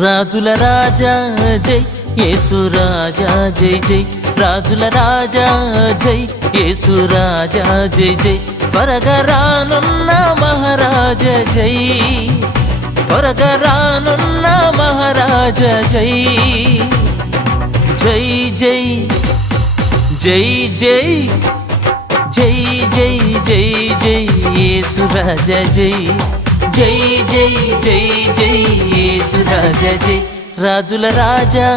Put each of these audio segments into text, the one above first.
రాజుల రాజా జై యేసు రాజా జై జై రాజుల రాజా జై యేసు రాజా జై జై త్వరగా రానున్న మహారాజ జై త్వరగా రానున్న మహారాజ జై జై జై జై జై జై జై జై జై యేసు రాజా జై జై జై జై జై యేసు రాజా జై రాజుల రాజా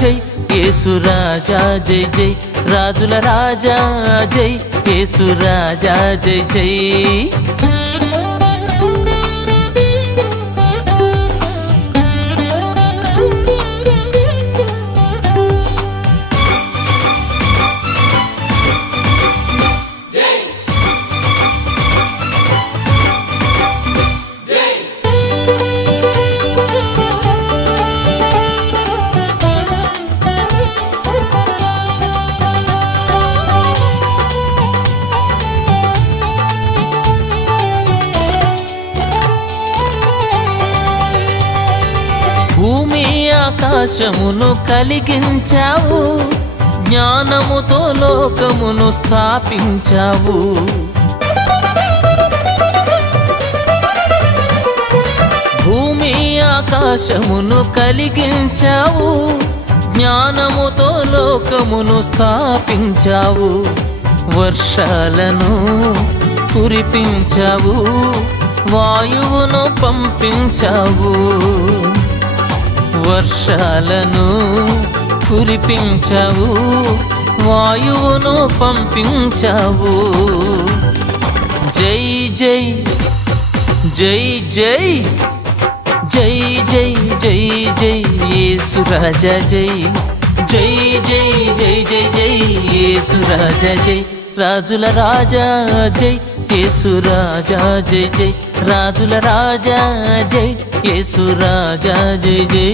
జై యేసు రాజా జై జై రాజుల రాజా జై యేసు రాజా జై జై భూమి ఆకాశమును కలిగించావు జ్ఞానముతో లోకమును స్థాపించావు భూమి ఆకాశమును కలిగించావు జ్ఞానముతో లోకమును స్థాపించావు వర్షాలను కురిపించావు వాయువును పంపించావు వర్షాలను కురిపించావు వాయువును పంపించావు జై జై జై జై జై జై జై జై యేసు రాజా జై జై జై జై జై జై యేసు రాజా జై రాజుల రాజా జై యేసు రాజా జై జై రాజుల రాజా జై యేసు రాజా జై జై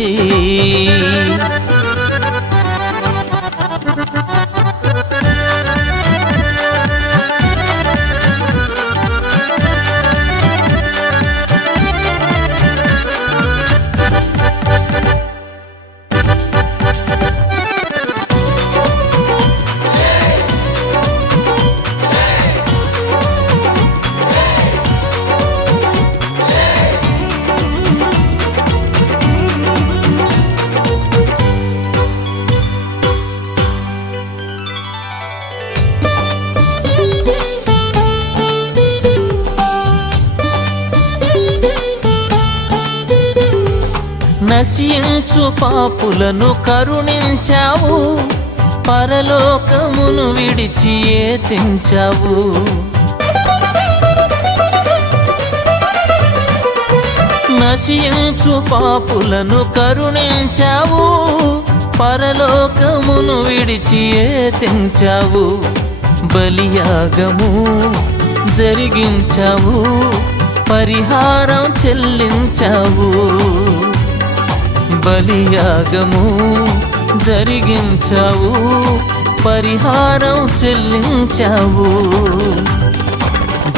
నశించు పాపులను కరుణించావు పరలోకమును విడిచి ఏతించావు నశించు పాపులను కరుణించావు పరలోకమును విడిచి ఏతించావు బలియాగము జరిగించావు పరిహారం చెల్లించావు బలియాగము జరిగించావు పరిహారం చెల్లించావు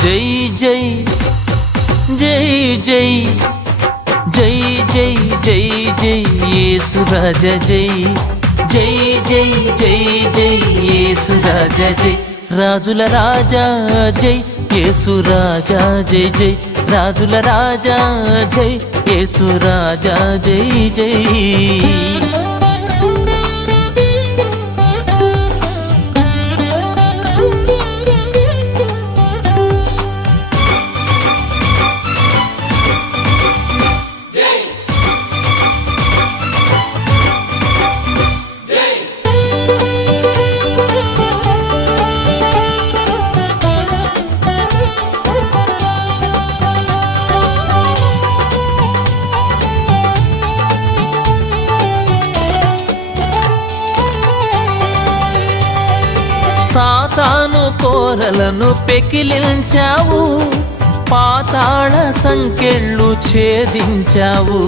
జై జై జై జై జై జై జై జై యేసు రాజా జై జై జై జై జై యేసు రాజా జై రాజుల రాజా జై యేసు రాజా జై జై రాజుల రాజా జై యేసు రాజా జై జై సాతాను కోరలను పెకిలించావు పాతాళ సంకెళ్ళు ఛేదించావు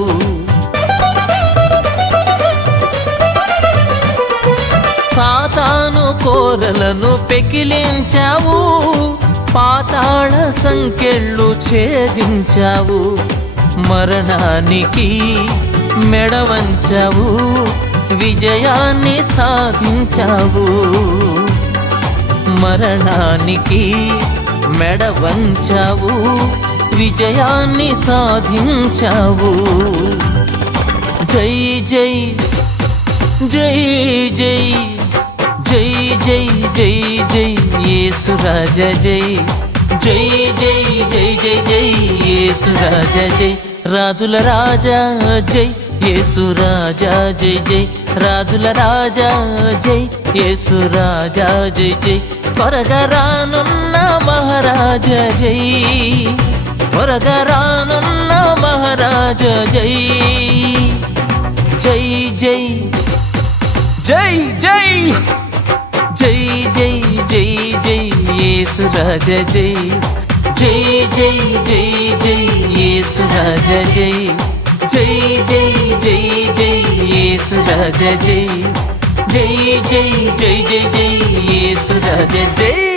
సాతాను కోరలను పెకిలించావు పాతాళ సంకెళ్ళు ఛేదించావు మరణానికి మెడ వంచావు విజయాన్ని సాధించావు మరణానికి మెడ వంచావు విజయాన్ని సాధించావు జై జై జై జై జై జై జై జై యేసు రాజా జై జై జై జై జై జై యేసు రాజా జై రాజుల రాజా జై యేసు రాజా జై జై రాజుల రాజా జై యేసు రాజా జై జై త్వరగా రానున్న మహారాజా జై త్వరగా రానున్న మహారాజా జై జై జై జై జై జై జై జై జై యేసు రాజా జై జై జై జై జై యేసు రాజా జై జై జై జై జై యేసు రాజా జై జై జై జై జై జై యేసు రాజా జై